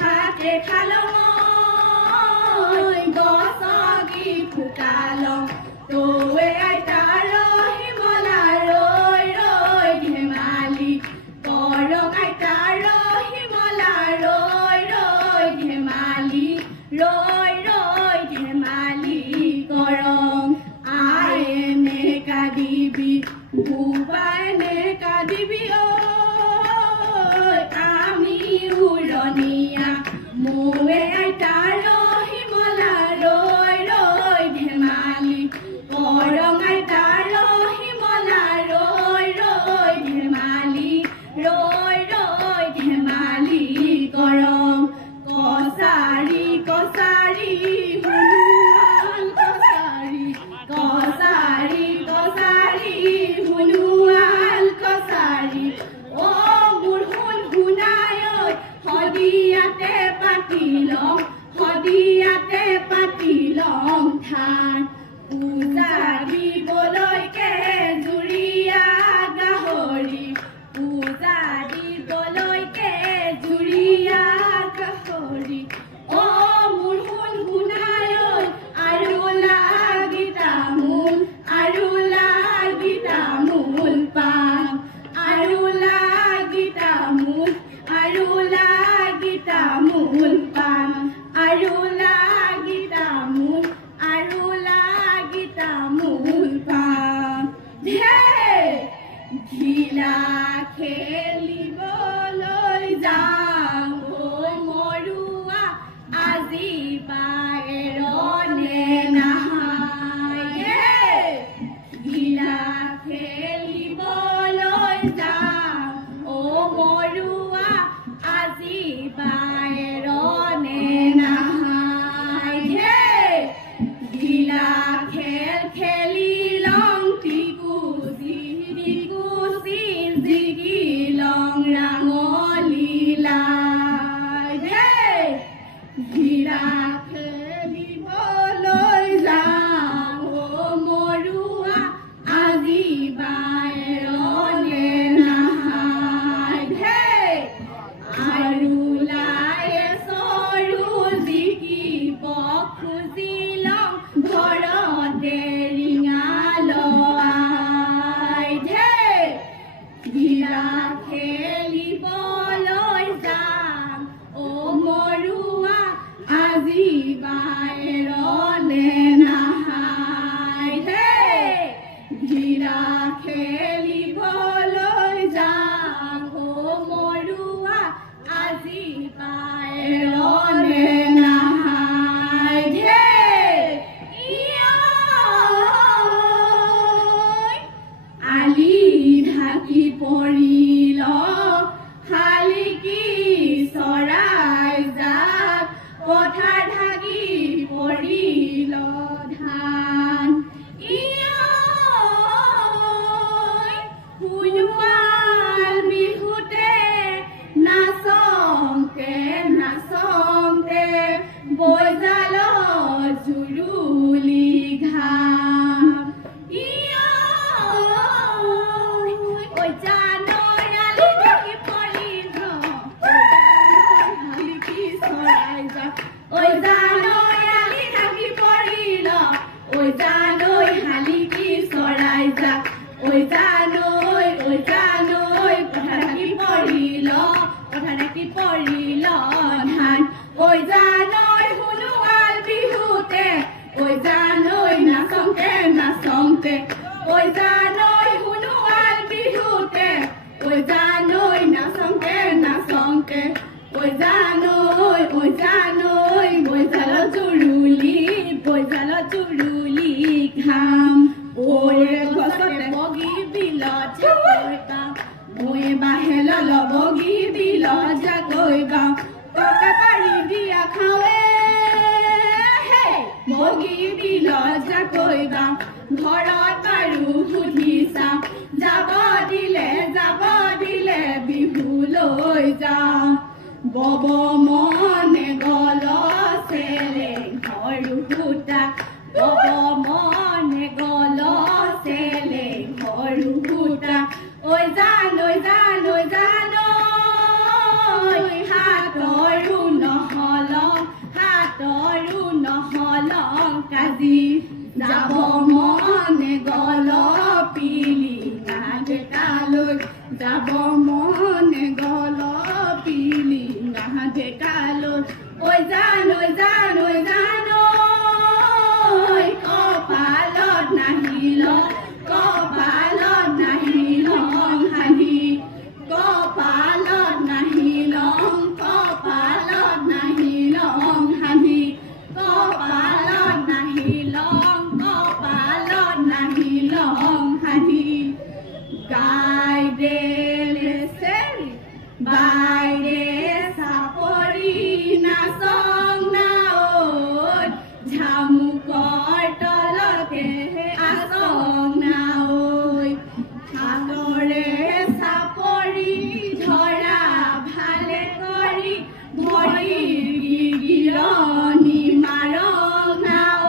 ভাতে খালং গছগি ফুটালং তৱে আইতাৰ হিমলা ৰৈ ৰৈ ধেমালি কৰং আইতাৰ হিমলা ৰৈ ৰৈ ধেমালি ৰৈ ৰৈ ধেমালি কৰং আই এনে কাঁদিবি বুবা এনে কাঁদিবি আমি উৰণীয়া মোৱে আইতাৰ হিমলা ৰৈ ৰৈ ধেমালি কৰং আইতাৰ হিমলা ৰৈ ৰৈ ধেমালি ৰৈ ৰৈ ধেমালি কৰং কছাৰী কছাৰী হুনুৱাল কছাৰী কছাৰী কছাৰী হুনুৱাল কছাৰী মোৰ শুনাই সদিয়াতে পাতিলং ধান পূজা দিবলৈকে জুৰীয়া গাহৰি পূজা দিবলৈকে জুৰীয়া গাহৰি মোৰ শুনাই আৰু লাগি তামোল পাণ আৰু লাগি তামোল পাণ আৰু লাগি তামোল পাণ ঢিলা খেলিবলৈ যাওঁ মৰুৱা আজি বায়েৰনে নাহায় ঢিলা খেলিবলৈ যাওঁ মৰুৱা আজি বায়েৰনে নাহায় ঢিলা খেল খেলিলং টিকুচি জিকিলং ৰাঙলীলা ঢিলা খেলিবলৈ যাওঁ মৰুৱা আজি বায়েৰনে নাহায় আৰু লায়ে চৰু জিকিব খুজিলং ঘৰতে ৰিঙা লয় ঢিলা খেলিবলৈ যাম মৰুৱা আজি বায়েৰনে নাহায় ঢিলা খেলিবলৈ যাম মৰুৱা আজি বায়েৰনে নাহায় আলি ঢাকি পৰিল শালিকি চৰাই জাক পথাৰ ঢাকি পৰিল ধান শুনুৱাল বিহুতে নাচংতে বৈজাল জুৰুলি ঘাম ঘৰত বাৰু সুধিছা যাব দিলে বিহুলৈ যাওঁ বব মনে গল চেলে ঘৰু ফুটা বব মনে গল চেলে ঘৰু ফুটা ঐ জান হাতৰ আৰু নহলং কাজি যাব মনে গল পিলিঙা ডেকালৈ যাব মনে গল পিলিঙা ডেকালৈ ঐ জান ঐ জান ঐ জান কপালত নাহিল হাঁহি কপালত নাহিল হাঁহি কপালত নাহিল হাঁহি গাইৰে লেচেৰি বাইৰে চাপৰি নাচং না ঐ ঝামুকৰ তলতে আচং না ঐ সাগৰে চাপৰি ধৰা ভালে কৰি ভৰিৰ গিৰণি মাৰং না ঐ